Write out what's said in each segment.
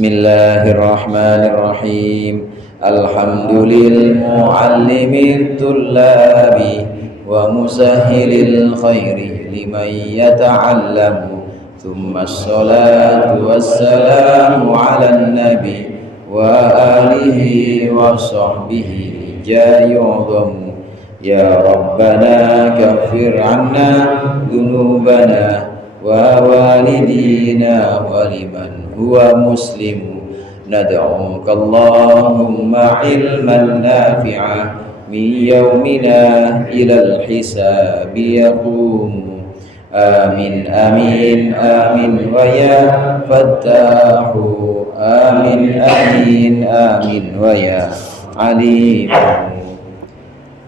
Bismillahirrahmanirrahim. Alhamdulil muallimit tullabi wa musahhilil khairi liman yata'allamu. Thumma assalatu wassalamu ala nabi wa alihi wa sahbihi jayudhamu. Ya Rabbana kaffir anna dhunubana wa walidina wa liman huwa muslimu. Nad'uka Allahumma ilman nafi'a min yawmina ilal hisabi yaqumu. Amin amin amin wa ya fattahu. Amin amin amin wa ya alim.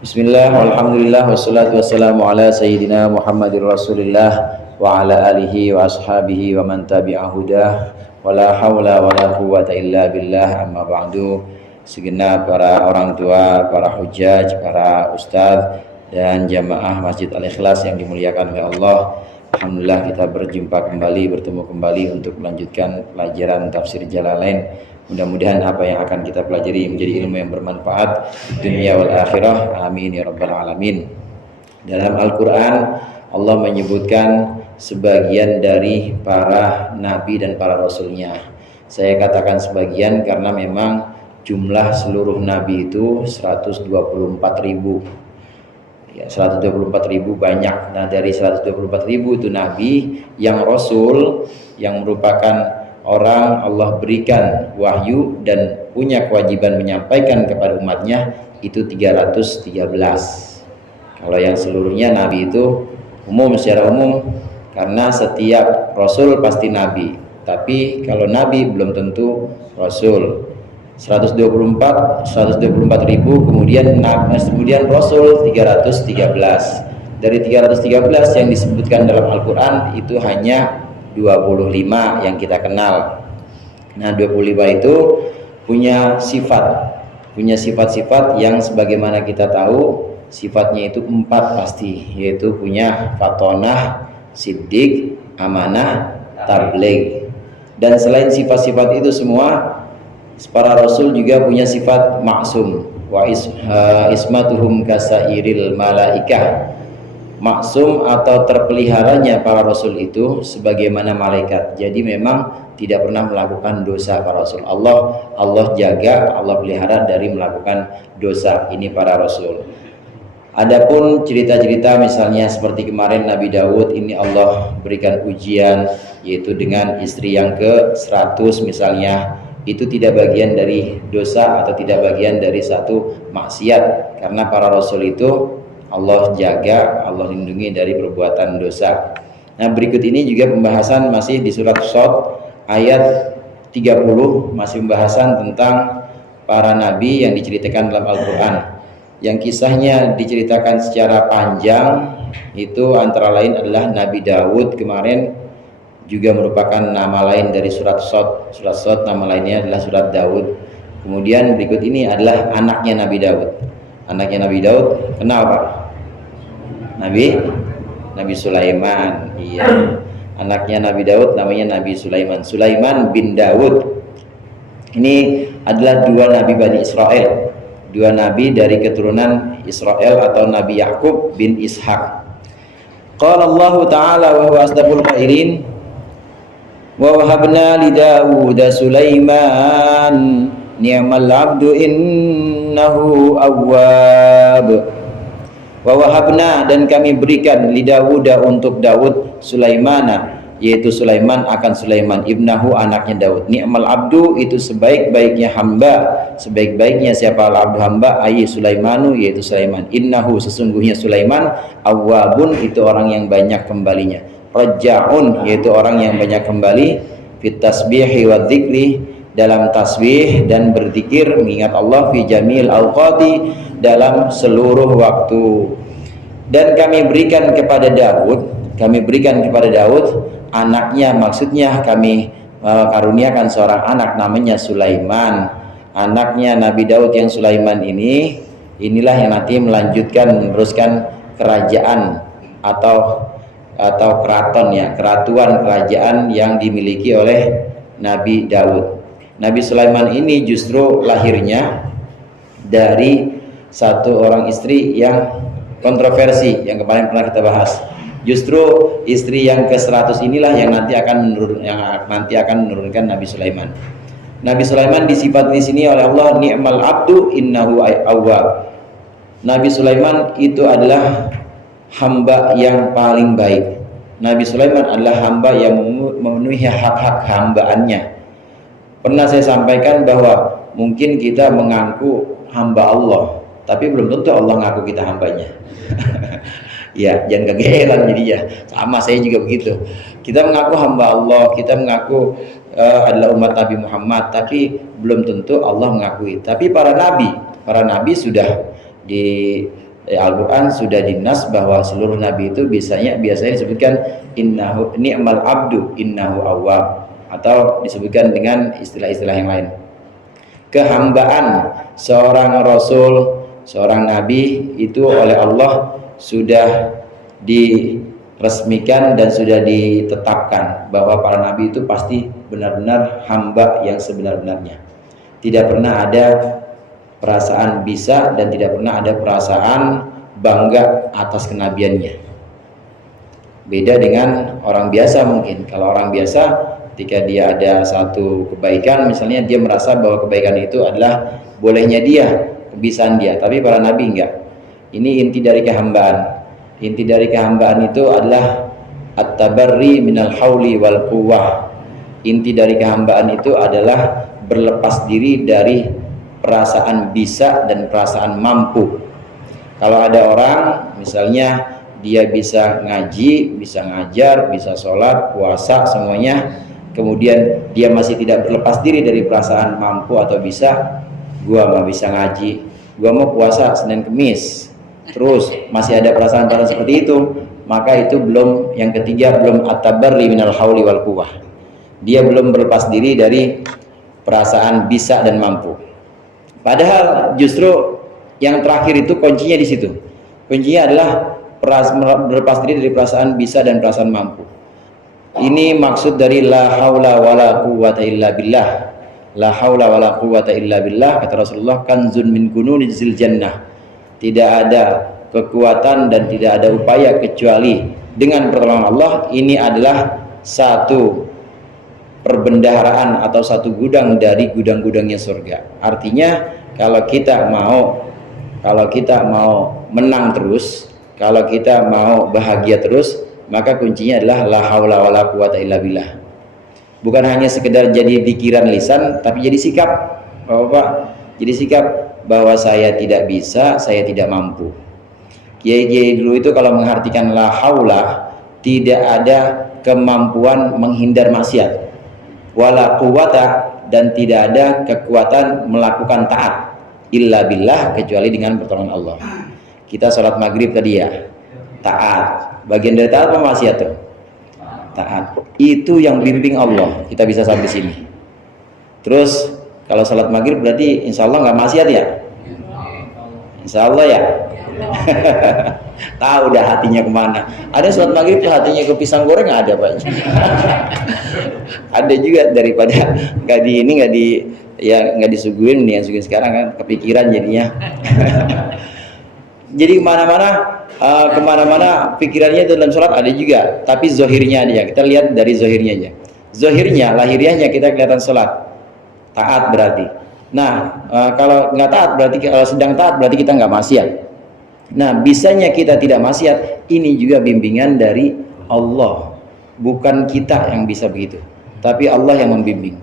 Bismillah, walhamdulillah, wassalatu wassalamu ala sayyidina Muhammadir Rasulillah wa ala alihi wa ashabihi wa man tabi'a hudah wa la hawla wa la quwwata illa billah. Amma ba'du. Segenap para orang tua, para hujjaj, para ustadz dan jamaah Masjid Al-Ikhlas yang dimuliakan oleh Allah, alhamdulillah kita berjumpa kembali, bertemu kembali untuk melanjutkan pelajaran tafsir Jalalain. Mudah-mudahan apa yang akan kita pelajari menjadi ilmu yang bermanfaat di dunia wal akhirah. Amin ya rabbal alamin. Dalam Al-Quran Allah menyebutkan sebagian dari para nabi dan para rasulnya. Saya katakan sebagian karena memang jumlah seluruh nabi itu 124.000. Ya, 124.000 banyak. Nah, dari 124.000 itu nabi, yang rasul yang merupakan orang Allah berikan wahyu dan punya kewajiban menyampaikan kepada umatnya itu 313. Kalau yang seluruhnya nabi itu umum, secara umum, karena setiap rasul pasti nabi. Tapi kalau nabi belum tentu rasul. 124.000 kemudian rasul 313. Dari 313 yang disebutkan dalam Al-Qur'an itu hanya 25 yang kita kenal. Nah, 25 itu punya sifat-sifat yang sebagaimana kita tahu sifatnya itu 4 pasti, yaitu punya fatonah, siddiq, amanah, tabligh. Dan selain sifat-sifat itu semua, para rasul juga punya sifat maksum. Wa ismatuhum kasairil malaikah. Maksum atau terpeliharanya para rasul itu sebagaimana malaikat. Jadi memang tidak pernah melakukan dosa para rasul. Allah jaga, Allah pelihara dari melakukan dosa. Ini para rasul. Adapun cerita-cerita misalnya seperti kemarin Nabi Daud, ini Allah berikan ujian yaitu dengan istri yang ke-100 misalnya. Itu tidak bagian dari dosa atau tidak bagian dari satu maksiat, karena para rasul itu Allah jaga, Allah lindungi dari perbuatan dosa. Nah, berikut ini juga pembahasan masih di surat Shad ayat 30, masih pembahasan tentang para nabi yang diceritakan dalam Al-Quran. Yang kisahnya diceritakan secara panjang itu antara lain adalah Nabi Daud. Kemarin juga merupakan nama lain dari surat Shad. Surat Shad nama lainnya adalah surat Daud. Kemudian berikut ini adalah anaknya Nabi Daud. Anaknya Nabi Daud kenal Pak? Nabi Sulaiman. Iya. Anaknya Nabi Daud namanya Nabi Sulaiman. Sulaiman bin Daud. Ini adalah dua nabi Bani Israel. Dua nabi dari keturunan Israel atau Nabi Yakub bin Ishak. Qala Allah Ta'ala wa huwa asdaqul qailin. Wa wahabna li Daud Sulaiman ni'mal 'abdu innahu awwab. Wa wahabna, dan kami berikan li Daud untuk Daud Sulaimana, yaitu Sulaiman akan Sulaiman ibnahu anaknya Daud. Ni'mal abdu, itu sebaik-baiknya hamba, sebaik-baiknya siapa al-abdu hamba, ayy Sulaimanu, yaitu Sulaiman. Innahu, sesungguhnya Sulaiman, awwabun, itu orang yang banyak kembalinya. Raja'un, yaitu orang yang banyak kembali, fit tasbihi wa dzikri, dalam tasbih dan berzikir mengingat Allah, fi jamil awqati, dalam seluruh waktu. Dan kami berikan kepada Daud anaknya, maksudnya kami karuniakan seorang anak namanya Sulaiman. Anaknya Nabi Daud yang Sulaiman inilah yang nanti meneruskan kerajaan atau keraton ya, keratuan kerajaan yang dimiliki oleh Nabi Daud. Nabi Sulaiman ini justru lahirnya dari satu orang istri yang kontroversi yang kemarin pernah kita bahas. Justru istri yang ke-100 inilah yang nanti akan menurunkan Nabi Sulaiman. Nabi Sulaiman disifati di sini oleh Allah, ni'mal abdu innahu awwab. Nabi Sulaiman itu adalah hamba yang paling baik. Nabi Sulaiman adalah hamba yang memenuhi hak-hak hambaannya. Pernah saya sampaikan bahwa mungkin kita mengaku hamba Allah, tapi belum tentu Allah ngaku kita hambanya. Ya, jangan kegeeran jadinya. Sama saya juga begitu. Kita mengaku hamba Allah, kita mengaku adalah umat Nabi Muhammad, tapi belum tentu Allah mengakui. Tapi para nabi sudah di Al-Quran sudah dinas bahwa seluruh nabi itu biasanya disebutkan innahu ni'mal abdu innahu awwab, atau disebutkan dengan istilah-istilah yang lain. Kehambaan seorang rasul, seorang nabi itu oleh Allah sudah diresmikan dan sudah ditetapkan bahwa para nabi itu pasti benar-benar hamba yang sebenar-benarnya. Tidak pernah ada perasaan bisa dan tidak pernah ada perasaan bangga atas kenabiannya. Beda dengan orang biasa mungkin. Kalau orang biasa ketika dia ada satu kebaikan, misalnya dia merasa bahwa kebaikan itu adalah bolehnya dia, kebisaan dia. Tapi para nabi enggak. Ini inti dari kehambaan. Inti dari kehambaan itu adalah at-tabarri minal hauli wal quwwah. Inti dari kehambaan itu adalah berlepas diri dari perasaan bisa dan perasaan mampu. Kalau ada orang misalnya dia bisa ngaji, bisa ngajar, bisa sholat, puasa, semuanya, kemudian dia masih tidak berlepas diri dari perasaan mampu atau bisa, gua mah bisa ngaji, gua mau puasa Senin Kemis, terus masih ada perasaan-perasaan seperti itu, maka itu belum, yang ketiga, belum at-tabarri minal hauli wal quwwah. Dia belum berlepas diri dari perasaan bisa dan mampu. Padahal justru yang terakhir itu kuncinya di situ. Kuncinya adalah berlepas diri dari perasaan bisa dan perasaan mampu. Ini maksud dari la haula wala quwwata illa billah. La haula wala quwwata illa billah, kata Rasulullah, kanzun min kunuzil jannah. Tidak ada kekuatan dan tidak ada upaya kecuali dengan pertolongan Allah. Ini adalah satu perbendaharaan atau satu gudang dari gudang-gudangnya surga. Artinya kalau kita mau menang terus, kalau kita mau bahagia terus, maka kuncinya adalah la haula wala quwwata illa billah. Bukan hanya sekedar jadi pikiran lisan, tapi jadi sikap, Bapak. Jadi sikap bahwa saya tidak bisa, saya tidak mampu. Kiai-kiai dulu itu kalau mengartikan la haula, tidak ada kemampuan menghindar maksiat, wala quwwata, dan tidak ada kekuatan melakukan taat, illa billah, kecuali dengan pertolongan Allah. Kita sholat maghrib tadi ya, taat. Bagian dari taat apa maksiat tuh? Taat. Itu yang bimbing Allah, kita bisa sampai sini. Terus kalau sholat maghrib berarti insya Allah nggak maksiat ya? Insya Allah ya. Tahu dah hatinya kemana. Ada sholat maghrib tuh hatinya ke pisang goreng, nggak ada Pak. Ada juga daripada nggak disuguhin, nih yang suguhin sekarang kan kepikiran jadinya. Jadi kemana-mana pikirannya itu dalam sholat ada juga, tapi zohirnya aja. Kita lihat dari zohirnya aja. Zohirnya, lahiriahnya kita kelihatan sholat, taat berarti. Nah, kalau nggak taat berarti, kalau sedang taat berarti kita nggak maksiat. Nah, bisanya kita tidak maksiat, ini juga bimbingan dari Allah. Bukan kita yang bisa begitu, tapi Allah yang membimbing.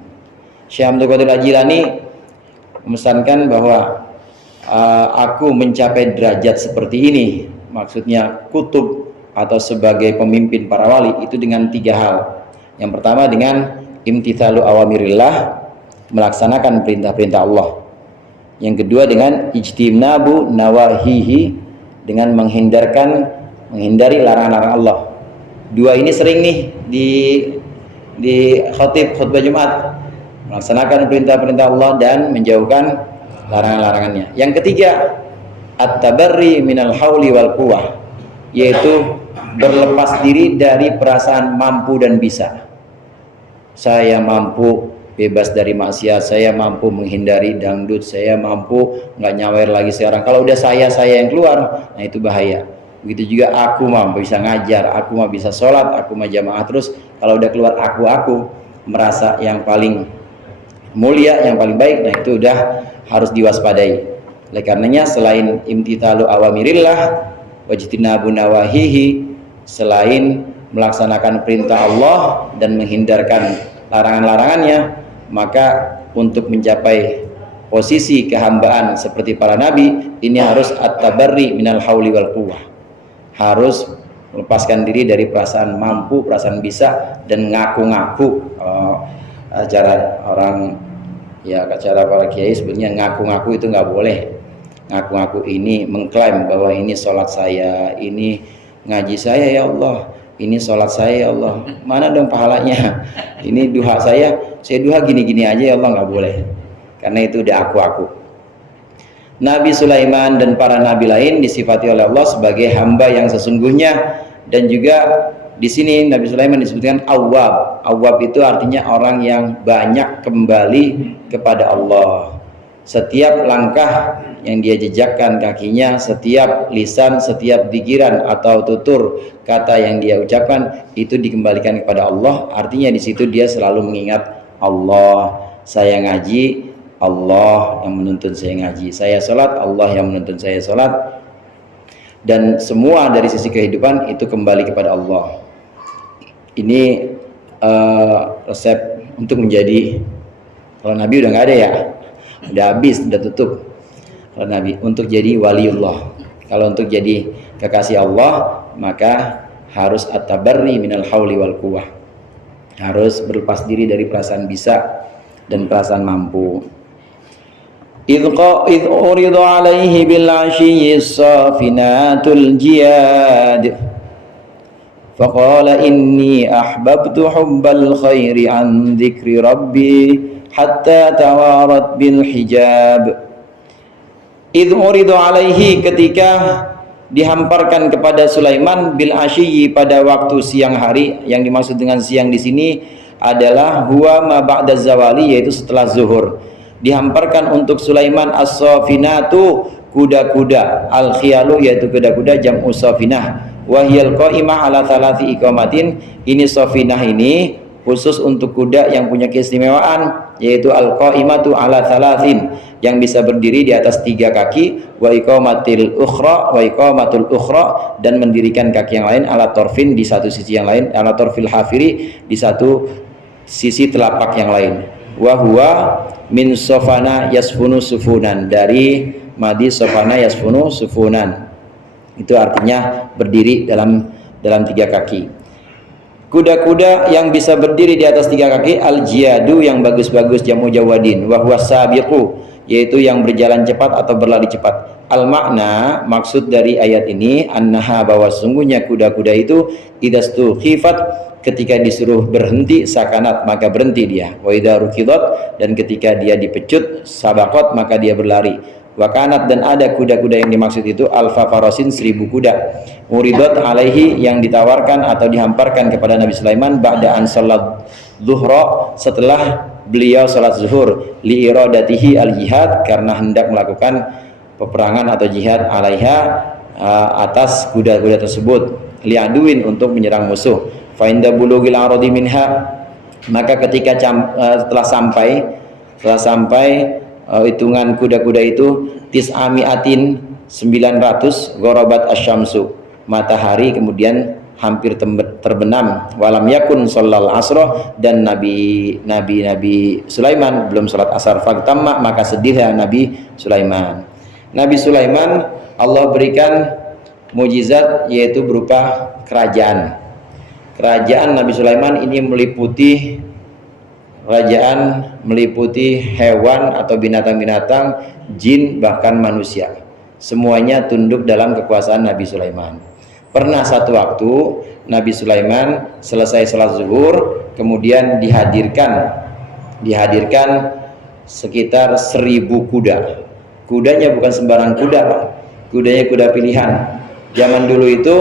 Syekh Abdul Qadir Al-Jilani memesankan bahwa aku mencapai derajat seperti ini, maksudnya kutub atau sebagai pemimpin para wali, itu dengan 3 hal. Yang pertama dengan imtithalu awamirillah, melaksanakan perintah-perintah Allah. Yang kedua dengan ijtinabu nawahihi, dengan menghindari larangan-larangan Allah. 2 ini sering nih di khutbah Jumat, melaksanakan perintah-perintah Allah dan menjauhkan larangan-larangannya. Yang ketiga, at-tabarri minal hauli wal quwwah, yaitu berlepas diri dari perasaan mampu dan bisa. Saya mampu, bebas dari maksiat, saya mampu menghindari dangdut, saya mampu nggak nyawer lagi sekarang. Kalau udah saya yang keluar, nah itu bahaya. Begitu juga aku mah bisa ngajar, aku mah bisa sholat, aku mah jamaah terus. Kalau udah keluar aku merasa yang paling mulia, yang paling baik, nah itu udah harus diwaspadai. Oleh karenanya selain imtithalu awamirillah wajtinabu nawahihi, selain melaksanakan perintah Allah dan menghindarkan larangan-larangannya, maka untuk mencapai posisi kehambaan seperti para nabi ini harus at-tabarri minal hauli wal quwwah, harus melepaskan diri dari perasaan mampu, perasaan bisa, dan ngaku-ngaku. Acara orang ya, acara para kiai sebenarnya ngaku-ngaku itu nggak boleh. Ngaku-ngaku ini mengklaim bahwa ini sholat saya, ini ngaji saya ya Allah, ini sholat saya ya Allah, mana dong pahalanya? Ini duha saya duha gini-gini aja ya Allah, nggak boleh, karena itu udah aku. Nabi Sulaiman dan para nabi lain disifati oleh Allah sebagai hamba yang sesungguhnya, dan juga di sini Nabi Sulaiman disebutkan awwab. Awwab itu artinya orang yang banyak kembali kepada Allah. Setiap langkah yang dia jejakkan kakinya, setiap lisan, setiap pikiran atau tutur kata yang dia ucapkan itu dikembalikan kepada Allah. Artinya di situ dia selalu mengingat Allah. Saya ngaji, Allah yang menuntun saya ngaji. Saya sholat, Allah yang menuntun saya sholat. Dan semua dari sisi kehidupan itu kembali kepada Allah. Ini resep untuk menjadi, kalau Nabi udah nggak ada ya, udah habis, udah tutup. Kalau Nabi untuk jadi waliullah, kalau untuk jadi kekasih Allah, maka harus at-tabarri minal hauli wal quwwah, harus berlepas diri dari perasaan bisa dan perasaan mampu. إذ أُرِضَ عَلَيْهِ بِالْعَشِيِّ الصَّافِنَاتُ الْجِيَادُ فَقَالَ إِنِّي أَحْبَبْتُ حُبَّ الْخَيْرِ عَنْ ذِكْرِ رَبِّي حَتَّى تَوَارَتْ بِالْحِجَابِ. إِذْ أُرِضَ عَلَيْهِ, ketika dihamparkan kepada Sulaiman, bil asyiyi, pada waktu siang hari. Yang dimaksud dengan siang di sini adalah huwa ma ba'da zawali, yaitu setelah zuhur. Dihamparkan untuk Sulaiman as-safinatu, kuda-kuda, al-khiyalu yaitu kuda-kuda, jam'u safinah, wahyal qa'imah ala thalathi iqamatin. Ini safinah ini khusus untuk kuda yang punya keistimewaan, yaitu al-qa'imatu ala thalathin, yang bisa berdiri di atas 3 kaki, wa iqamatil ukhra, wa iqamatul ukhra, dan mendirikan kaki yang lain, ala torfin, di satu sisi yang lain, ala torfil hafiri, di satu sisi telapak yang lain. Wa huwa min sofana yasfunu sufunan, dari madi sofana yasfunu sufunan, itu artinya berdiri dalam 3 kaki. Kuda-kuda yang bisa berdiri di atas 3 kaki, al-jiyadu, yang bagus-bagus, jamu jawadin, wa huwa sabiqu, yaitu yang berjalan cepat atau berlari cepat. Al-makna, maksud dari ayat ini, annaha, bahwa sesungguhnya kuda-kuda itu idastu khifat, ketika disuruh berhenti, sakanat, maka berhenti dia. Wa idza rukidat, dan ketika dia dipecut, sabaqat, maka dia berlari. Wa kanat, dan ada kuda-kuda yang dimaksud itu alfa farasin, 1000 kuda. Uridat alaihi, yang ditawarkan atau dihamparkan kepada Nabi Sulaiman ba'da an salat zuhra, setelah beliau salat zuhur, li iradatihi al jihad, karena hendak melakukan peperangan atau jihad, alaiha, atas kuda-kuda tersebut, liaduin, untuk menyerang musuh. Fa inda bulughil aradi minha, maka ketika setelah sampai hitungan kuda-kuda itu, tis'amiatin, 900, gharabat asyamsu, matahari kemudian hampir terbenam. Walam yakun shallal asra, dan Nabi Sulaiman belum salat asar. Faktamma, maka sedihlah Nabi Sulaiman. Nabi Sulaiman Allah berikan mujizat, yaitu berupa kerajaan. Kerajaan Nabi Sulaiman ini meliputi hewan atau binatang-binatang, jin, bahkan manusia. Semuanya tunduk dalam kekuasaan Nabi Sulaiman. Pernah satu waktu Nabi Sulaiman selesai salat zuhur, kemudian dihadirkan sekitar 1000 kuda. Kudanya bukan sembarang kuda, kudanya kuda pilihan. Zaman dulu itu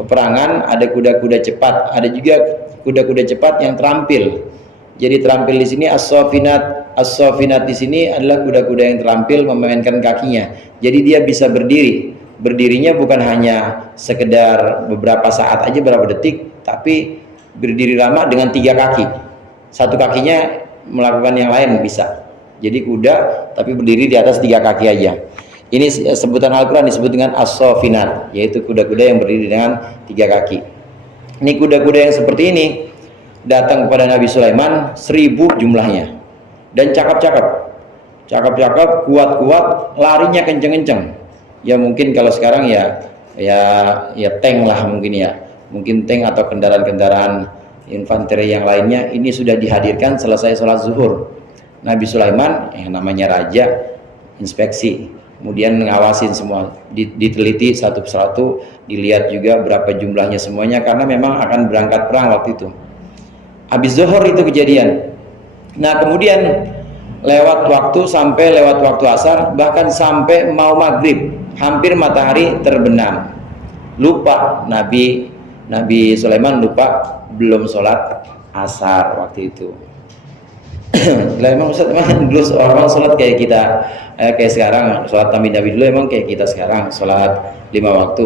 peperangan ada kuda-kuda cepat, ada juga kuda-kuda cepat yang terampil. Jadi terampil di sini as-safinat. As-safinat di sini adalah kuda-kuda yang terampil memainkan kakinya. Jadi dia bisa berdiri. Berdirinya bukan hanya sekedar beberapa saat aja, berapa detik, tapi berdiri lama dengan 3 kaki. Satu kakinya melakukan yang lain bisa. Jadi kuda tapi berdiri di atas 3 kaki aja. Ini sebutan Al-Quran disebut dengan as-safinat, yaitu kuda-kuda yang berdiri dengan 3 kaki. Ini kuda-kuda yang seperti ini datang kepada Nabi Sulaiman 1000 jumlahnya, dan cakap-cakap, kuat-kuat, larinya kenceng-kenceng. Ya mungkin kalau sekarang ya tank lah mungkin ya, mungkin tank atau kendaraan-kendaraan infanteri yang lainnya. Ini sudah dihadirkan selesai sholat zuhur. Nabi Sulaiman yang namanya raja inspeksi, kemudian ngawasin semua, diteliti satu persatu, dilihat juga berapa jumlahnya semuanya, karena memang akan berangkat perang waktu itu. Habis zuhur itu kejadian. Nah kemudian lewat waktu asar, bahkan sampai mau maghrib, hampir matahari terbenam. Lupa Nabi Sulaiman lupa belum sholat asar waktu itu. Emang Ustaz, emang dulu orang sholat kayak kita kayak sekarang, sholat Nabi dulu emang kayak kita sekarang sholat 5 waktu.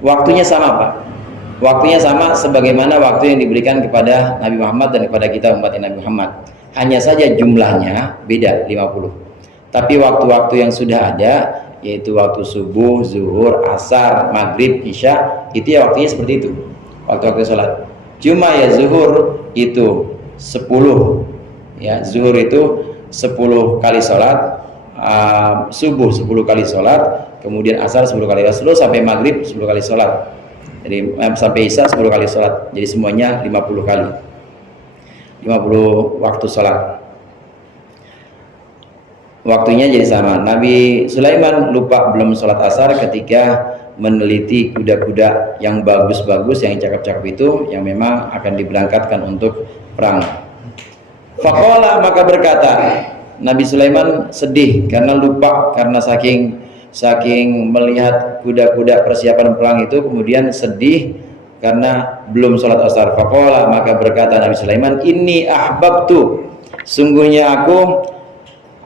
Waktunya sama Pak. Waktunya sama sebagaimana waktu yang diberikan kepada Nabi Muhammad dan kepada kita umat Nabi Muhammad. Hanya saja jumlahnya beda 50. Tapi waktu-waktu yang sudah ada, yaitu waktu subuh, zuhur, asar, maghrib, isya, itu ya waktunya seperti itu. Waktu-waktu sholat. Cuma ya zuhur itu 10. Ya, zuhur itu 10 kali sholat, subuh 10 kali sholat, kemudian asar 10 kali sholat, sampai maghrib 10 kali sholat. Jadi sampai isya 10 kali sholat. Jadi semuanya 50 kali. 50 waktu sholat. Waktunya jadi sama. Nabi Sulaiman lupa belum sholat asar ketika meneliti kuda-kuda yang bagus-bagus, yang cakep-cakep itu, yang memang akan diberangkatkan untuk perang. Faqala, maka berkata Nabi Sulaiman sedih karena lupa, karena saking melihat kuda-kuda persiapan perang itu, kemudian sedih karena belum sholat asar. Faqala, maka berkata Nabi Sulaiman, inni ahbabtu, sungguhnya aku,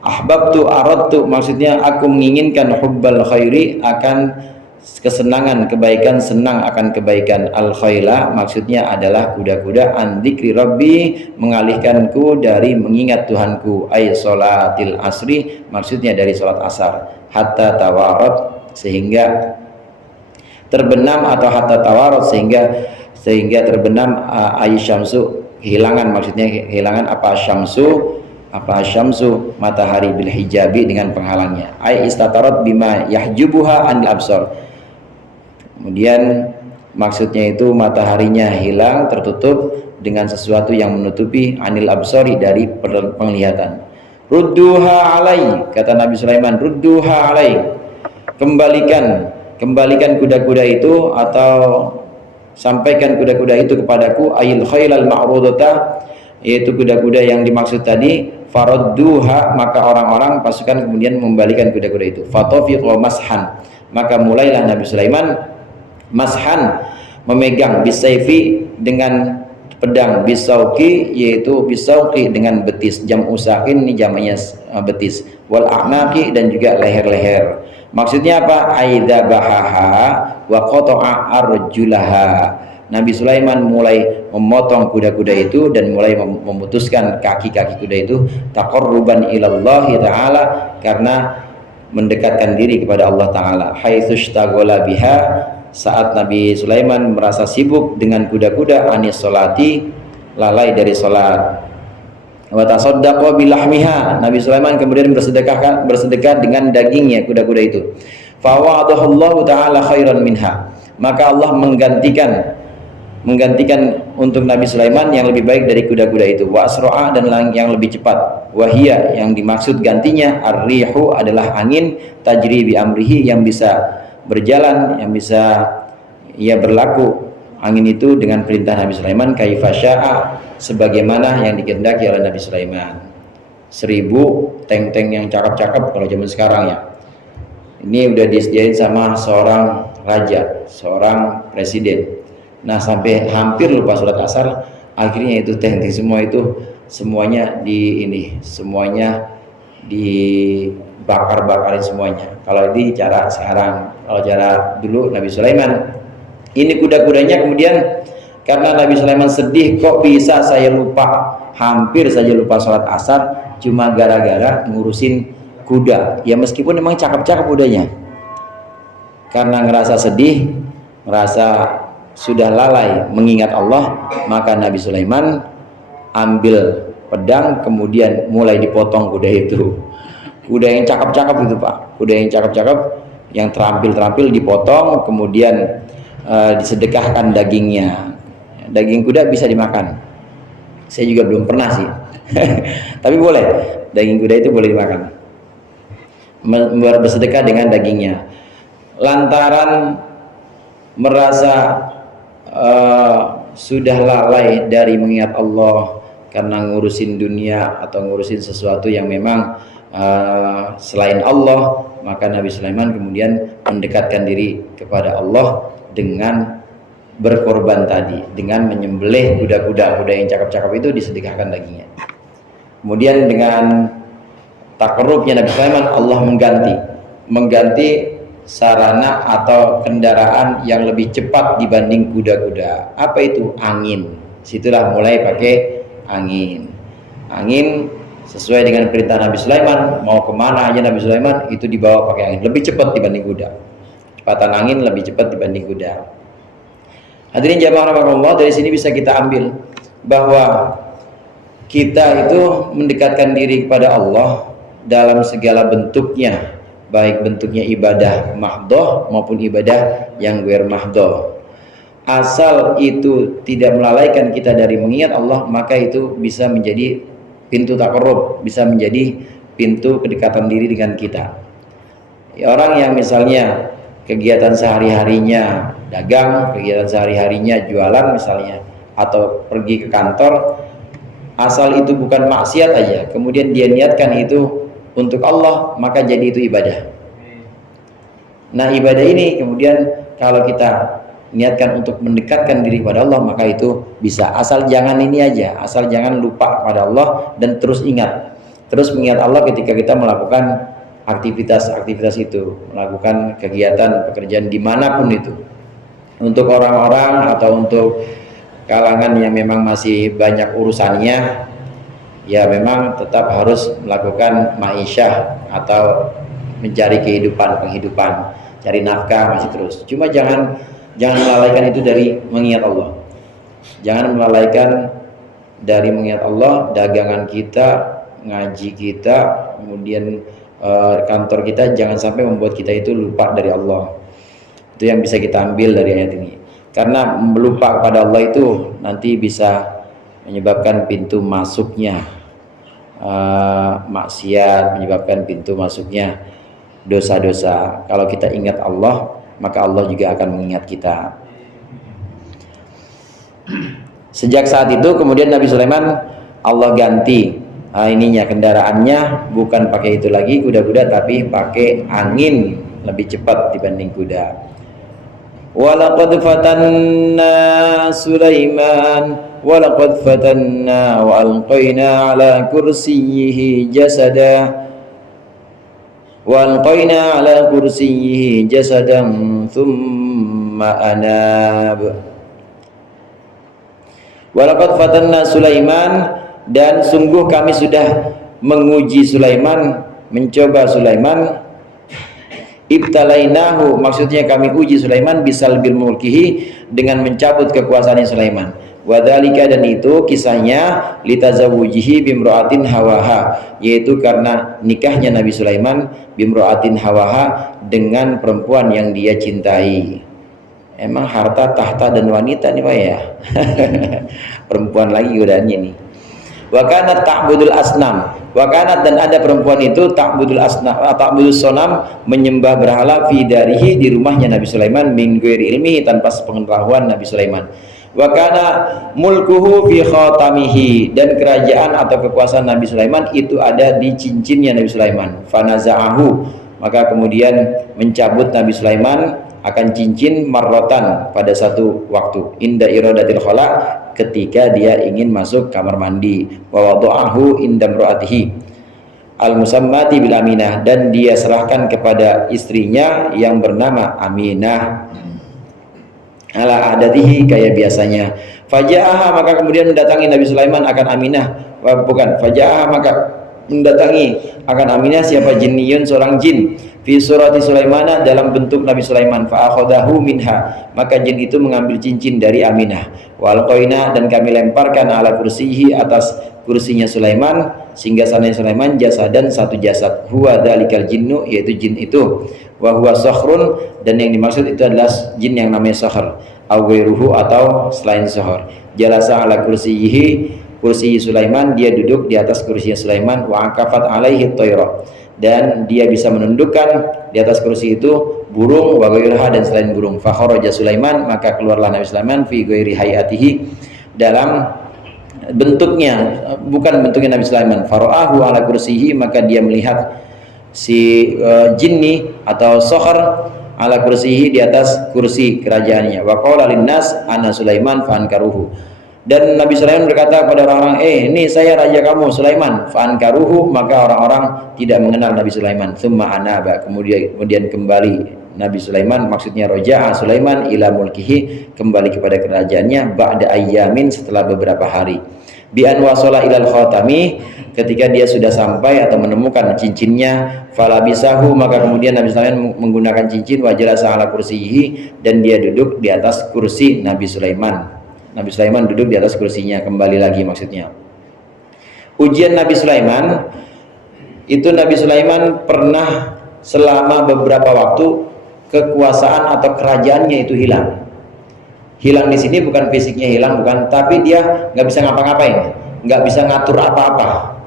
ahbabtu aradtu, maksudnya aku menginginkan, hubbal khairi, akan kesenangan kebaikan, senang akan kebaikan, al khaila maksudnya adalah kuda-kuda, an dzikri rabbi, mengalihkanku dari mengingat Tuhanku, ay sholatil asri, maksudnya dari sholat asar, hatta tawarat, sehingga terbenam, atau hatta tawarat, sehingga terbenam, ay syamsu, kehilangan, maksudnya kehilangan apa syamsu, matahari, bil hijabi, dengan penghalangnya, ay istatarat bima yahjubuha anil absar. Kemudian maksudnya itu mataharinya hilang, tertutup dengan sesuatu yang menutupi, anil absari, dari penglihatan. Rudduha alai, kata Nabi Sulaiman, rudduha alai, kembalikan kuda-kuda itu, atau sampaikan kuda-kuda itu kepadaku, ayil khailal ma'rudata, yaitu kuda-kuda yang dimaksud tadi. Faradduha, maka orang-orang pasukan kemudian membalikan kuda-kuda itu. Fatafiqu mashan, maka mulailah Nabi Sulaiman mashan, memegang, bisayfi, dengan pedang, bisauqi, yaitu bisauqi dengan betis, jam usahin, ini jamanya betis, wal a'naqi, dan juga leher-leher. Maksudnya apa? Aidza bahaha wa qata'a arjulaha. Nabi Sulaiman mulai memotong kuda-kuda itu dan mulai memutuskan kaki-kaki kuda itu, taqarruban ilallahi ta'ala, karena mendekatkan diri kepada Allah Ta'ala. Haitsushtaghala biha, saat Nabi Sulaiman merasa sibuk dengan kuda-kuda, anis sholati, lalai dari sholat. Wa tasaddaqa bilahmiha, Nabi Sulaiman kemudian bersedekah dengan dagingnya kuda-kuda itu. Fa wa'adahallahu ta'ala khairan minha, maka Allah menggantikan untuk Nabi Sulaiman yang lebih baik dari kuda-kuda itu. Wa asra'a, dan yang lebih cepat. Wahia, yang dimaksud gantinya, ar-rihu, adalah angin, tajri bi amrihi, yang bisa berjalan, yang bisa berlaku, angin itu dengan perintah Nabi Sulaiman, kaifa syaa, sebagaimana yang dikehendaki oleh Nabi Sulaiman. 1000 tank-tank yang cakep-cakep kalau zaman sekarang ya. Ini udah disediain sama seorang raja, seorang presiden. Nah sampai hampir lupa sholat asar, akhirnya itu tank-tank semua itu semuanya semuanya dibakar-bakarin semuanya. Kalau ini cara sekarang, kalau cara dulu Nabi Sulaiman, ini kuda-kudanya kemudian karena Nabi Sulaiman sedih, kok bisa saya lupa, hampir saja lupa sholat asar cuma gara-gara ngurusin kuda. Ya meskipun memang cakep-cakep kudanya, karena ngerasa sedih, merasa sudah lalai mengingat Allah, maka Nabi Sulaiman ambil pedang kemudian mulai dipotong kuda itu. Kuda yang cakep-cakep itu Pak, kuda yang cakep-cakep, yang terampil-terampil dipotong, kemudian disedekahkan dagingnya. Daging kuda bisa dimakan. Saya juga belum pernah sih. Tapi boleh, daging kuda itu boleh dimakan. Bersedekah dengan dagingnya. Lantaran merasa sudah lalai dari mengingat Allah karena ngurusin dunia atau ngurusin sesuatu yang memang selain Allah, maka Nabi Sulaiman kemudian mendekatkan diri kepada Allah dengan berkorban tadi, dengan menyembelih kuda yang cakep-cakep itu, disedekahkan dagingnya. Kemudian dengan takarrubnya Nabi Sulaiman, Allah mengganti sarana atau kendaraan yang lebih cepat dibanding kuda-kuda. Apa itu? Angin. Situlah mulai pakai angin. Angin sesuai dengan perintah Nabi Sulaiman, mau kemana aja Nabi Sulaiman itu dibawa pakai angin, lebih cepat dibanding kuda. Kecepatan angin lebih cepat dibanding kuda. Hadirin jamaah rahimakumullah, dari sini bisa kita ambil bahwa kita itu mendekatkan diri kepada Allah dalam segala bentuknya, baik bentuknya ibadah mahdoh maupun ibadah yang ghair mahdoh. Asal itu tidak melalaikan kita dari mengingat Allah, maka itu bisa menjadi pintu takarrub, bisa menjadi pintu kedekatan diri dengan kita. Ya, orang yang misalnya kegiatan sehari-harinya dagang, kegiatan sehari-harinya jualan misalnya, atau pergi ke kantor, asal itu bukan maksiat aja, kemudian dia niatkan itu untuk Allah, maka jadi itu ibadah. Nah, ibadah ini kemudian kalau kita niatkan untuk mendekatkan diri kepada Allah, maka itu bisa. Asal jangan ini aja, asal jangan lupa pada Allah dan terus ingat, terus mengingat Allah ketika kita melakukan aktivitas itu, melakukan kegiatan pekerjaan dimanapun itu. Untuk orang-orang atau untuk kalangan yang memang masih banyak urusannya, ya memang tetap harus melakukan ma'isyah atau mencari penghidupan, cari nafkah masih terus. Cuma jangan melalaikan itu dari mengingat Allah. Jangan melalaikan dari mengingat Allah, dagangan kita, ngaji kita, kemudian kantor kita, jangan sampai membuat kita itu lupa dari Allah. Itu yang bisa kita ambil dari ayat ini. Karena melupa kepada Allah itu nanti bisa menyebabkan pintu masuknya maksiat, menyebabkan pintu masuknya dosa-dosa. Kalau kita ingat Allah, maka Allah juga akan mengingat kita. Sejak saat itu kemudian Nabi Sulaiman Allah ganti kendaraannya, bukan pakai itu lagi kuda-kuda, tapi pakai angin, lebih cepat dibanding kuda. Walaqad fatanna Sulaiman walaqad fatanna wa alqaina ala kursiyyihi jasada thumma anab. Walaqad fatanna Sulaiman, dan sungguh kami sudah menguji Sulaiman, mencoba Sulaiman. Ibtalainahu, maksudnya kami uji Sulaiman bisalbil mulkihi, dengan mencabut kekuasaannya Sulaiman. Wadhalika, dan itu kisahnya litazawujihi bimro'atin hawaha, yaitu karena nikahnya Nabi Sulaiman bimro'atin hawaha, dengan perempuan yang dia cintai. Emang harta, tahta, dan wanita nih Pak ya. Perempuan lagi godaannya nih. Wa kanat ta'budul asnam, wa kanat, dan ada perempuan itu ta'budul asnam, ta'budus sonam, menyembah berhala, fi darihi, di rumahnya Nabi Sulaiman, min ghairi ilmihi, tanpa sepengetahuan Nabi Sulaiman. Wa kana mulkuhu fi khatamihi, dan kerajaan atau kekuasaan Nabi Sulaiman itu ada di cincinnya Nabi Sulaiman. Fanaza'ahu, maka kemudian mencabut Nabi Sulaiman akan cincin marrotan pada satu waktu inda iradatil khala, ketika dia ingin masuk kamar mandi, wa wada'ahu inda imraatihi al-musammati bil Aminah, dan dia serahkan kepada istrinya yang bernama Aminah ala adatihi, kayak biasanya. Faja'aha, maka kemudian mendatangi Nabi Sulaiman akan Aminah, faja'aha, maka mendatangi akan Aminah siapa? Jinniyun, seorang jin, fi surati Sulaimana, dalam bentuk Nabi Sulaiman. Fa akhadahu minha, maka jin itu mengambil cincin dari Aminah. Wal qaina, dan kami lemparkan ala kursihi, atas kursinya Sulaiman, sehingga sananya Sulaiman, jasadan, satu jasad. Huwa dzalikal jinnu, yaitu jin itu. Wa huwa sakhrun, dan yang dimaksud itu adalah jin yang namanya sakhr. Awairuhu, atau selain sakhr. Jalasa ala kursiyihi, kursi Sulaiman, dia duduk di atas kursi Sulaiman. Wa akafat alaihi tayra, dan dia bisa menundukkan di atas kursi itu burung, wa ghairaha, dan selain burung. Fa kharaja Sulaiman, maka keluarlah Nabi Sulaiman, fi ghairi hayatihi, dalam bentuknya bukan bentuknya Nabi Sulaiman. Fara'ahu ala kursihi, maka dia melihat si jinni atau sokhar ala kursihi, di atas kursi kerajaannya. Wa qala linnas ana Sulaiman fa ankaruhu, dan Nabi Sulaiman berkata kepada orang-orang, ini saya raja kamu Sulaiman. Fa ankaruhu, maka orang-orang tidak mengenal Nabi Sulaiman. Tsumma anaba, kemudian kembali Nabi Sulaiman, maksudnya roja'a Sulaiman ila mulkihi, kembali kepada kerajaannya, ba'da ayyamin, setelah beberapa hari. Bi an wasala ilal khatami, ketika dia sudah sampai atau menemukan cincinnya. Falabisahu, maka kemudian Nabi Sulaiman menggunakan cincin. Wa jalasa ala kursiyihi, dan dia duduk di atas kursi Nabi Sulaiman. Nabi Sulaiman duduk di atas kursinya, kembali lagi maksudnya. Ujian Nabi Sulaiman itu, Nabi Sulaiman pernah selama beberapa waktu kekuasaan atau kerajaannya itu hilang. Hilang di sini bukan fisiknya hilang, bukan, tapi dia nggak bisa ngapa-ngapain, nggak bisa ngatur apa-apa.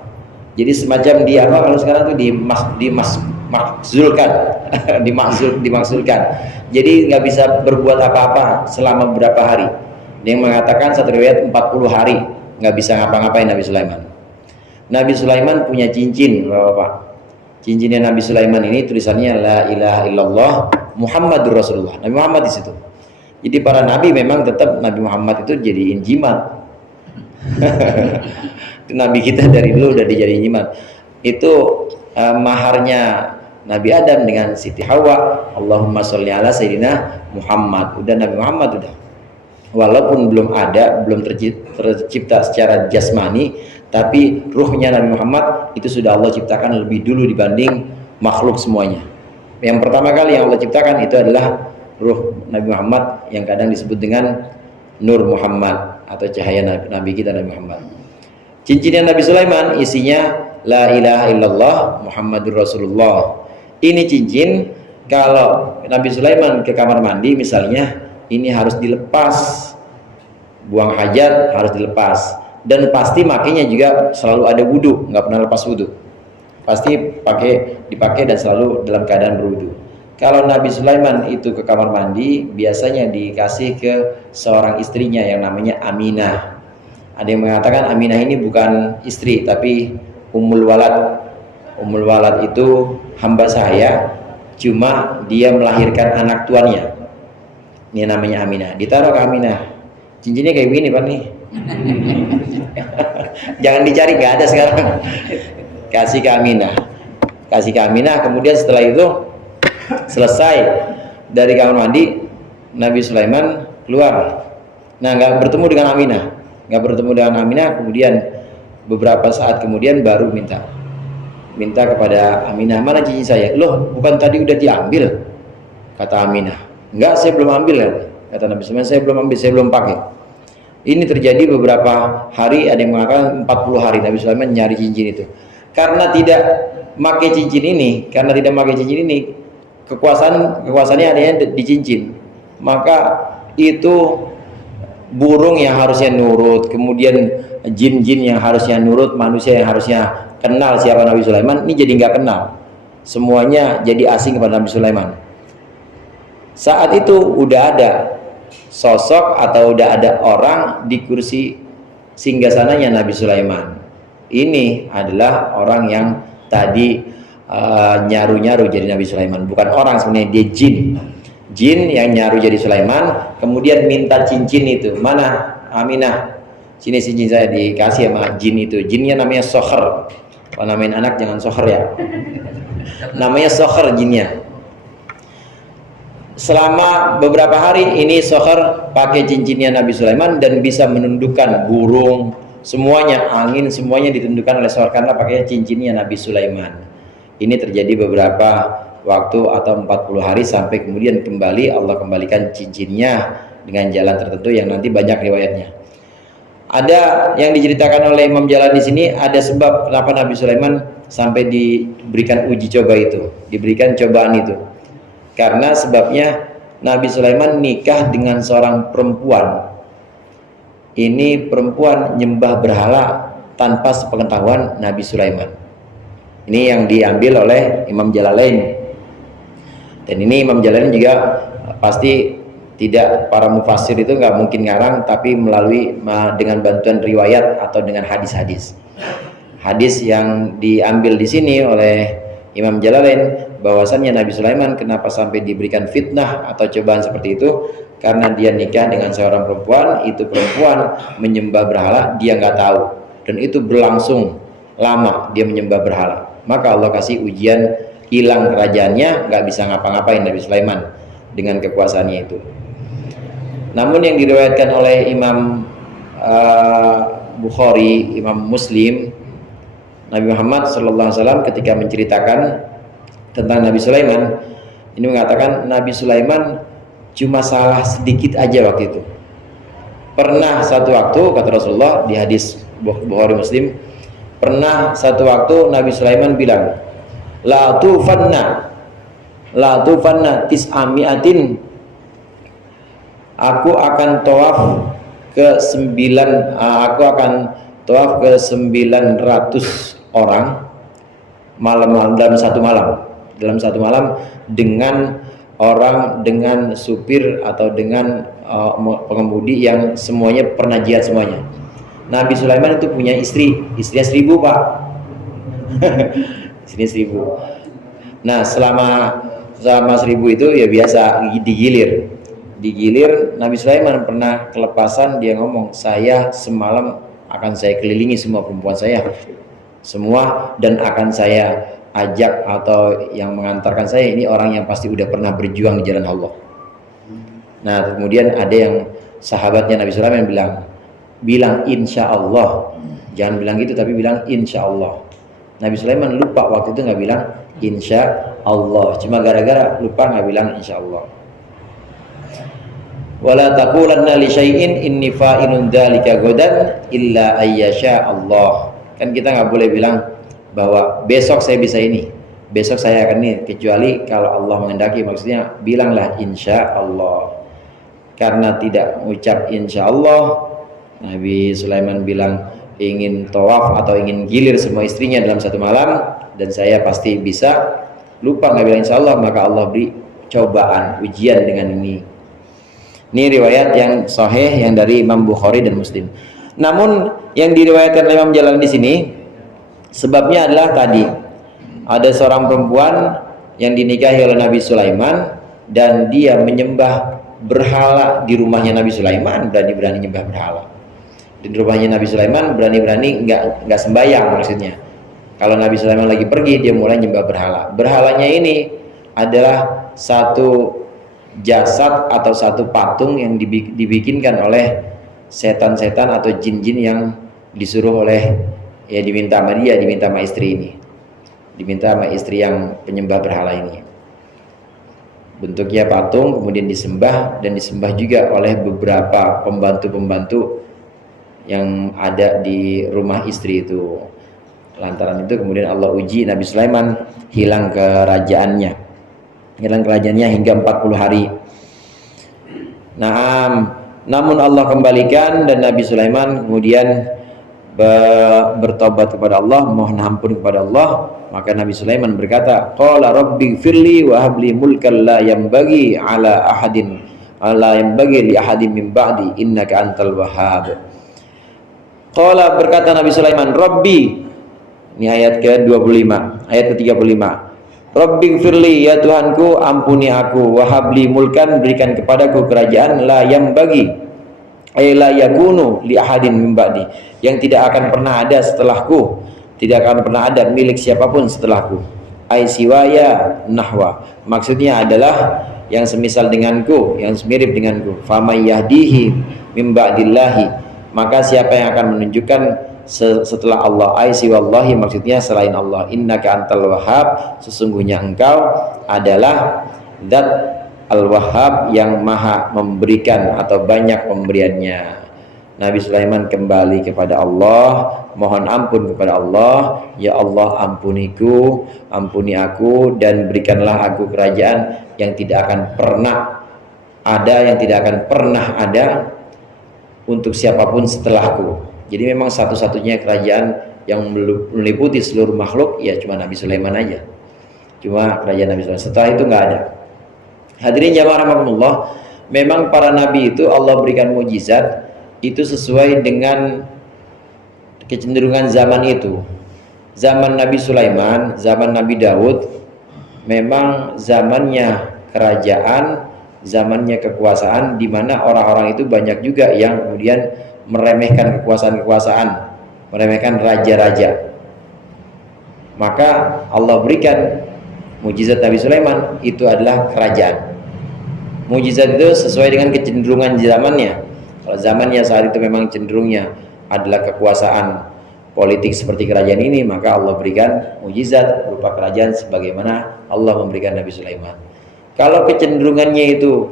Jadi semacam dia apa kalau sekarang tuh dimakzulkan, dimakzulkan. Jadi nggak bisa berbuat apa-apa selama beberapa hari. Dia mengatakan satu riwayat 40 hari nggak bisa ngapa-ngapain Nabi Sulaiman. Nabi Sulaiman punya cincin, Bapak-bapak. Cincinnya Nabi Sulaiman ini tulisannya la ilaha illallah Muhammadur Rasulullah. Nabi Muhammad di situ. Jadi para nabi memang tetap Nabi Muhammad itu jadiin jimat. Nabi kita dari dulu udah dijadiin jimat. Itu maharnya Nabi Adam dengan Siti Hawa. Allahumma sholli ala Sayyidina Muhammad. Udah Nabi Muhammad udah. Walaupun belum ada, belum tercipta secara jasmani, tapi ruhnya Nabi Muhammad itu sudah Allah ciptakan lebih dulu dibanding makhluk semuanya. Yang pertama kali yang Allah ciptakan itu adalah ruh Nabi Muhammad, yang kadang disebut dengan Nur Muhammad atau cahaya Nabi kita Nabi Muhammad. Cincinnya Nabi Sulaiman isinya la ilaha illallah Muhammadur Rasulullah. Ini cincin, kalau Nabi Sulaiman ke kamar mandi misalnya, ini harus dilepas, buang hajat harus dilepas, dan pasti makainya juga selalu ada wudu, nggak pernah lepas wudu, pasti dipakai dan selalu dalam keadaan berwudu. Kalau Nabi Sulaiman itu ke kamar mandi, biasanya dikasih ke seorang istrinya yang namanya Aminah. Ada yang mengatakan Aminah ini bukan istri, tapi Ummul Walad. Ummul Walad itu hamba saya, cuma dia melahirkan anak tuannya. Ini namanya Aminah. Ditaruh ke Aminah. Cincinnya kayak begini Pak nih. Jangan dicari, nggak ada sekarang. Kasih ke Aminah. Kasih ke Aminah. Kemudian setelah itu selesai dari kamar mandi, Nabi Sulaiman keluar. Nah, nggak bertemu dengan Aminah. Nggak bertemu dengan Aminah. Kemudian beberapa saat kemudian baru minta kepada Aminah, mana cincin saya? Loh, bukan tadi udah diambil? Kata Aminah. Enggak, saya belum ambil, kata Nabi Sulaiman, saya belum ambil, saya belum pakai. Ini terjadi beberapa hari, ada yang mengatakan 40 hari Nabi Sulaiman nyari cincin itu. Karena tidak pakai cincin ini, kekuasaannya adanya di cincin. Maka itu burung yang harusnya nurut, kemudian jin-jin yang harusnya nurut, manusia yang harusnya kenal siapa Nabi Sulaiman, ini jadi nggak kenal. Semuanya jadi asing kepada Nabi Sulaiman. Saat itu udah ada sosok atau udah ada orang di kursi singgasananya Nabi Sulaiman. Ini adalah orang yang tadi nyaru-nyaru jadi Nabi Sulaiman. Bukan orang sebenarnya, dia jin. Jin yang nyaru jadi Sulaiman, kemudian minta cincin itu. Mana Aminah? Sini cincin saya, dikasih sama jin itu. Jinnya namanya Soher. Kalau namain anak jangan Soher ya. Namanya Soher jinnya. Selama beberapa hari ini Soher pakai cincinnya Nabi Sulaiman dan bisa menundukkan burung, semuanya, angin, semuanya ditundukkan oleh Soher karena pakai cincinnya Nabi Sulaiman. Ini terjadi beberapa waktu atau 40 hari sampai kemudian kembali Allah kembalikan cincinnya dengan jalan tertentu yang nanti banyak riwayatnya. Ada yang diceritakan oleh Imam Jalal di sini, ada sebab kenapa Nabi Sulaiman sampai diberikan uji coba itu, diberikan cobaan itu. Karena sebabnya Nabi Sulaiman nikah dengan seorang perempuan. Ini perempuan nyembah berhala tanpa sepengetahuan Nabi Sulaiman. Ini yang diambil oleh Imam Jalalain. Dan ini Imam Jalalain juga pasti tidak, para mufassir itu nggak mungkin ngarang, tapi melalui dengan bantuan riwayat atau dengan hadis-hadis. Hadis yang diambil di sini oleh Imam Jalalain bahwasannya Nabi Sulaiman kenapa sampai diberikan fitnah atau cobaan seperti itu, karena dia nikah dengan seorang perempuan, itu perempuan menyembah berhala, dia nggak tahu, dan itu berlangsung lama dia menyembah berhala. Maka Allah kasih ujian, hilang kerajaannya, nggak bisa ngapa-ngapain Nabi Sulaiman dengan kekuasaannya itu. Namun yang diriwayatkan oleh Imam Bukhari, Imam Muslim, Nabi Muhammad SAW ketika menceritakan tentang Nabi Sulaiman, ini mengatakan Nabi Sulaiman cuma salah sedikit aja waktu itu. Pernah satu waktu, kata Rasulullah di hadis Bukhari Muslim, pernah satu waktu Nabi Sulaiman bilang, la tufanna tis'amiatin, aku akan tawaf ke 900 orang malam, dalam satu malam dengan orang, dengan supir atau dengan pengemudi yang semuanya pernah jihad semuanya. Nabi Sulaiman itu punya istrinya 1000 Pak. Istrinya 1000. Nah selama 1000 itu ya biasa digilir. Nabi Sulaiman pernah kelepasan, dia ngomong, saya semalam akan saya kelilingi semua perempuan saya semua, dan akan saya ajak atau yang mengantarkan saya ini orang yang pasti udah pernah berjuang di jalan Allah. Nah kemudian ada yang sahabatnya Nabi Sulaiman bilang insya Allah, jangan bilang gitu tapi bilang insya Allah. Nabi Sulaiman lupa waktu itu nggak bilang insya Allah, cuma gara-gara lupa nggak bilang insya Allah. Wala taqulanna li syai'in inni fa'ilun dzalika ghadan illa ayyasha Allah. Kan kita nggak boleh bilang bahwa besok saya bisa ini, besok saya akan ini, kecuali kalau Allah menghendaki. Maksudnya bilanglah insya Allah. Karena tidak mengucap insya Allah, Nabi Sulaiman bilang ingin tawaf atau ingin gilir semua istrinya dalam satu malam, dan saya pasti bisa, lupa nggak bilang insya Allah, maka Allah beri cobaan, ujian dengan ini. Ini riwayat yang sahih yang dari Imam Bukhari dan Muslim. Namun yang diriwayatkan oleh Imam Jalal di sini sebabnya adalah tadi ada seorang perempuan yang dinikahi oleh Nabi Sulaiman dan dia menyembah berhala di rumahnya Nabi Sulaiman, berani-berani nyembah berhala. Di rumahnya Nabi Sulaiman berani-berani nggak sembahyang, maksudnya. Kalau Nabi Sulaiman lagi pergi, dia mulai nyembah berhala. Berhalanya ini adalah satu jasad atau satu patung yang dibikinkan oleh setan-setan atau jin-jin yang disuruh oleh, ya diminta sama dia, diminta sama istri ini, diminta sama istri yang penyembah berhala ini. Bentuknya patung, kemudian disembah, dan disembah juga oleh beberapa pembantu-pembantu yang ada di rumah istri itu. Lantaran itu kemudian Allah uji Nabi Sulaiman, hilang kerajaannya hingga 40 hari. Namun Allah kembalikan, dan Nabi Sulaiman kemudian bertobat kepada Allah, mohon ampun kepada Allah. Maka Nabi Sulaiman berkata, qala rabbi firli wa habli mulkan la yanbaghi li ahadin min ba'di innaka antal wahhab. Qala, berkata Nabi Sulaiman, Rabbi, ini ayat ke-25, ayat ke-35. Rabbighfirli, ya Tuhanku ampuni aku, wahabli mulkan, berikan kepadaku kerajaan la yang bagi la yakunu li ahadin min ba'di, yang tidak akan pernah ada setelahku, tidak akan pernah ada milik siapapun setelahku. Ai siwaya nahwa, maksudnya adalah yang semisal denganku, yang mirip denganku. Famay yahdihi min ba'dillahi, maka siapa yang akan menunjukkan setelah Allah, ai siwallahi, maksudnya selain Allah. Innaka antal wahhab, sesungguhnya engkau adalah zat al-wahhab yang maha memberikan atau banyak pemberiannya. Nabi Sulaiman kembali kepada Allah, mohon ampun kepada Allah. Ya Allah, ampuniku, ampuni aku, dan berikanlah aku kerajaan yang tidak akan pernah ada, yang tidak akan pernah ada untuk siapapun setelahku. Jadi memang satu-satunya kerajaan yang meliputi seluruh makhluk ya cuma Nabi Sulaiman aja. Cuma kerajaan Nabi Sulaiman. Setelah itu nggak ada. Hadirin jamaah rahimakumullah, memang para nabi itu Allah berikan mukjizat itu sesuai dengan kecenderungan zaman itu. Zaman Nabi Sulaiman, zaman Nabi Daud, memang zamannya kerajaan, zamannya kekuasaan, di mana orang-orang itu banyak juga yang kemudian meremehkan kekuasaan-kekuasaan, meremehkan raja-raja. Maka Allah berikan mukjizat Nabi Sulaiman, itu adalah kerajaan. Mukjizat itu sesuai dengan kecenderungan zamannya. Kalau zamannya saat itu memang cenderungnya adalah kekuasaan politik seperti kerajaan ini, maka Allah berikan mukjizat berupa kerajaan sebagaimana Allah memberikan Nabi Sulaiman. Kalau kecenderungannya itu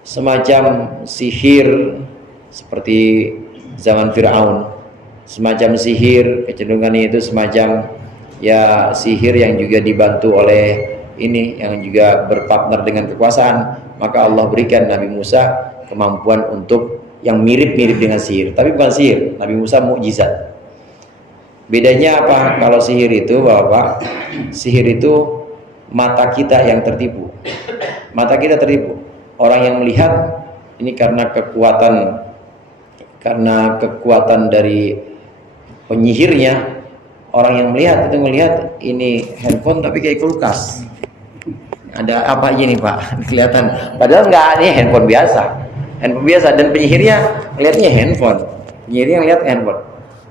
semacam sihir seperti zaman Fir'aun, semacam sihir, kecenderungannya itu semacam ya sihir yang juga dibantu oleh ini yang juga berpartner dengan kekuasaan, maka Allah berikan Nabi Musa kemampuan untuk yang mirip-mirip dengan sihir, tapi bukan sihir. Nabi Musa mukjizat. Bedanya apa? Kalau sihir itu Bapak, sihir itu mata kita yang tertipu. Mata kita tertipu. Orang yang melihat ini karena kekuatan dari penyihirnya. Orang yang melihat itu melihat ini handphone tapi kayak kulkas. Ada apa aja nih Pak? Kelihatan. Padahal nggak, ini handphone biasa. Handphone biasa, dan penyihirnya melihatnya handphone. Penyihirnya melihat handphone.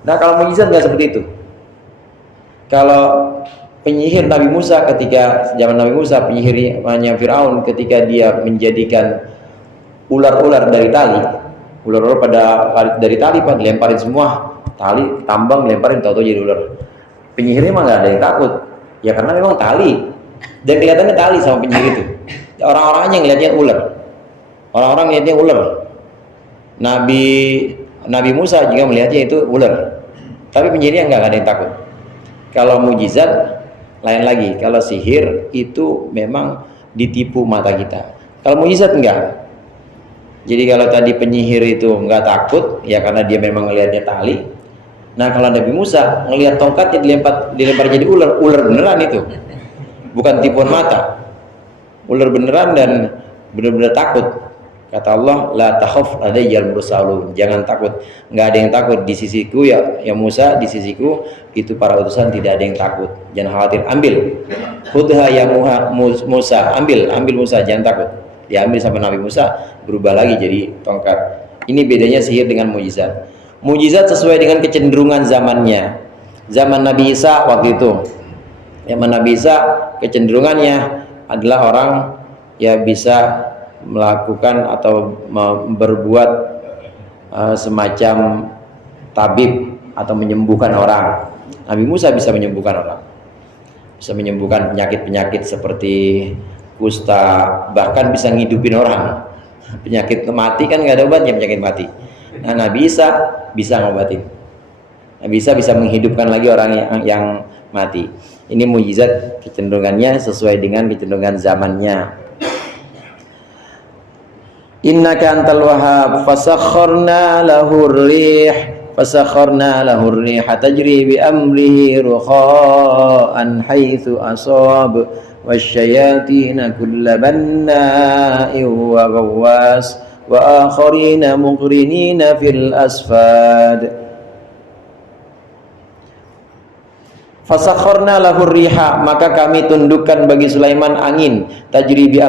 Nah kalau mukjizat nggak seperti itu. Kalau penyihir Nabi Musa, ketika zaman Nabi Musa, penyihirnya Fir'aun ketika dia menjadikan ular-ular dari tali, ular-ular dari tali Pak, dilemparin semua tali, tambang, lemparin, tahu-tahu jadi ular. Penyihirnya mah nggak ada yang takut, ya karena memang tali, dan kelihatannya tali sama penyihir itu. Orang-orangnya ngelihatnya ular, orang-orang ngelihatnya ular. Nabi Musa juga melihatnya itu ular, tapi penyihirnya nggak ada yang takut. Kalau mukjizat lain lagi, kalau sihir itu memang ditipu mata kita. Kalau mukjizat enggak. Jadi kalau tadi penyihir itu enggak takut, ya karena dia memang ngelihatnya tali. Nah kalau Nabi Musa ngelihat tongkatnya dilempar jadi ular, ular beneran itu, bukan tipuan mata, ular beneran dan benar-benar takut. Kata Allah, la takhaf ladayyal mursalun, jangan takut, nggak ada yang takut di sisiku ya Musa, di sisiku itu para utusan tidak ada yang takut, jangan khawatir, ambil khudha ya Musa, ambil Musa, jangan takut. Diambil sama Nabi Musa, berubah lagi jadi tongkat. Ini bedanya sihir dengan mukjizat. Mukjizat sesuai dengan kecenderungan zamannya. Zaman Nabi Isa waktu itu, zaman Nabi Isa kecenderungannya adalah orang ya bisa melakukan atau berbuat semacam tabib atau menyembuhkan orang. Nabi Musa bisa menyembuhkan orang, bisa menyembuhkan penyakit-penyakit seperti kusta, bahkan bisa ngidupin orang. Penyakit mati kan nggak ada obatnya, penyakit mati. Nah Nabi Isa bisa ngobatin. Nabi Isa bisa menghidupkan lagi orang yang mati. Ini mukjizat, kecenderungannya sesuai dengan kecenderungan zamannya. Innaka antal wahhab fasakharna lahur rih tajri bi amrihi rukha'an haitsu asab wasyayatin kulla banna'in wa ghawwas wa akharina muqrinina fil asfad. Fasakharna lahur riha, maka kami tundukkan bagi Sulaiman angin, tajri bi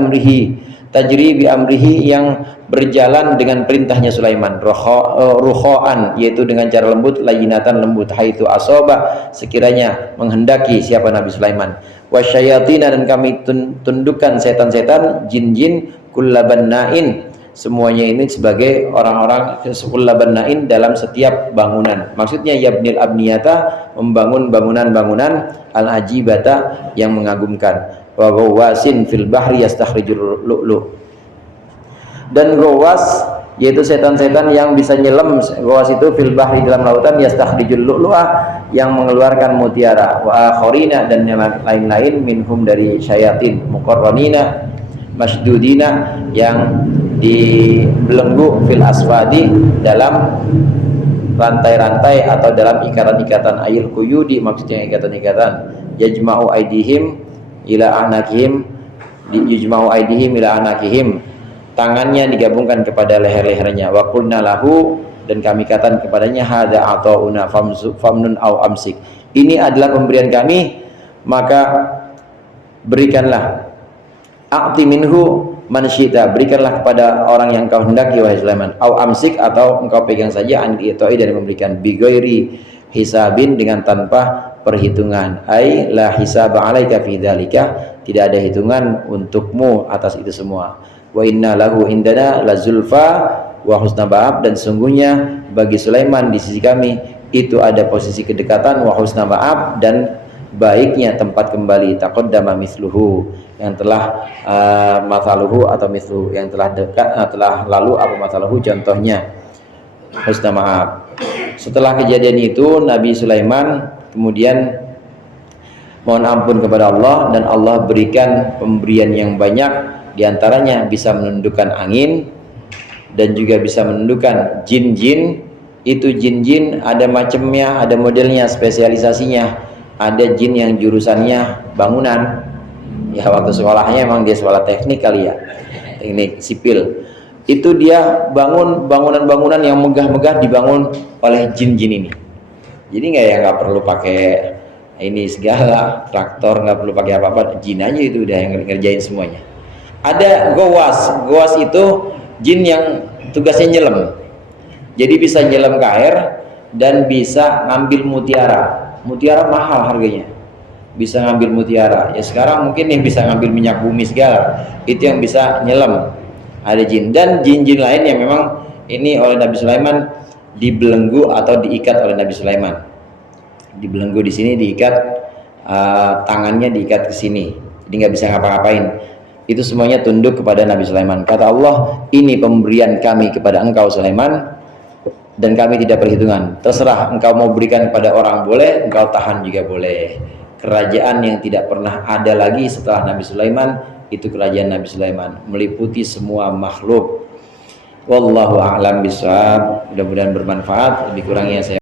amrihi yang berjalan dengan perintahnya Sulaiman, ruhoan, yaitu dengan cara lembut, layinatan lembut, haitsu asoba, sekiranya menghendaki siapa Nabi Sulaiman. Wasyayatina, dan kami tundukkan setan-setan, jin-jin, kullabannain, semuanya ini sebagai orang-orang kullabannain dalam setiap bangunan. Maksudnya yabnil abniyata, membangun bangunan-bangunan, al-ajibata, yang mengagumkan. Wa ghawasin fil bahri yastakhrijul lu'lu', dan gawas yaitu setan-setan yang bisa nyelam, gawas itu fil bahri dalam lautan, yastakhrijul lu'lu'ah, yang mengeluarkan mutiara, wa akharina, dan yang lain-lain minhum dari syayatin, muqarranina masydudina, yang dibelenggu fil asfadi dalam rantai-rantai atau dalam ikatan-ikatan, ayil quyudi, maksudnya ikatan-ikatan, yajma'u aidihim ila anakihim, yujma'u aidihim ila anakihim, tangannya digabungkan kepada leher-lehernya. Wa qulna lahu, dan kami katakan kepadanya, hadza ata'una famnun au amsik, ini adalah pemberian kami, maka berikanlah. A'ti minhu man syi'ta, berikanlah kepada orang yang kau hendaki wahai Sulaiman, au amsik, atau engkau pegang saja, an itoi, dari memberikan, bi ghairi hisabin, dengan tanpa perhitungan, ai la hisaba alaika fi dzalika, tidak ada hitungan untukmu atas itu semua. Wa inna lahu indana la zulfa wa husna ma'ab, dan sungguhnya bagi Sulaiman di sisi kami itu ada posisi kedekatan, wa husna ma'ab, dan baiknya tempat kembali. Taqaddama mithluhu, yang telah mathaluhu atau mithluhu, yang telah dekat, telah lalu apa mathaluhu, contohnya husna ma'ab. Setelah kejadian itu Nabi Sulaiman kemudian mohon ampun kepada Allah, dan Allah berikan pemberian yang banyak, diantaranya bisa menundukkan angin, dan juga bisa menundukkan jin-jin. Itu jin-jin ada macamnya, ada modelnya, spesialisasinya. Ada jin yang jurusannya bangunan, ya waktu sekolahnya emang dia sekolah teknik kali ya, teknik sipil, itu dia bangun bangunan-bangunan yang megah-megah dibangun oleh jin-jin ini. Jadi nggak perlu pakai ini segala, traktor, nggak perlu pakai apa-apa, jin aja itu udah yang ngerjain semuanya. Ada gowas itu jin yang tugasnya nyelam, jadi bisa nyelam ke air dan bisa ngambil mutiara mahal harganya, bisa ngambil mutiara. Ya sekarang mungkin yang bisa ngambil minyak bumi segala, itu yang bisa nyelam. Ada jin, dan jin-jin lain yang memang ini oleh Nabi Sulaiman dibelenggu atau diikat oleh Nabi Sulaiman. Dibelenggu di sini, diikat, tangannya diikat ke sini, jadi nggak bisa ngapa-ngapain. Itu semuanya tunduk kepada Nabi Sulaiman. Kata Allah, ini pemberian kami kepada engkau Sulaiman, dan kami tidak perhitungan. Terserah, engkau mau berikan kepada orang boleh, engkau tahan juga boleh. Kerajaan yang tidak pernah ada lagi setelah Nabi Sulaiman, itu kerajaan Nabi Sulaiman, meliputi semua makhluk. Wallahu a'lam bishawab. Mudah-mudahan bermanfaat. Lebih kurangnya saya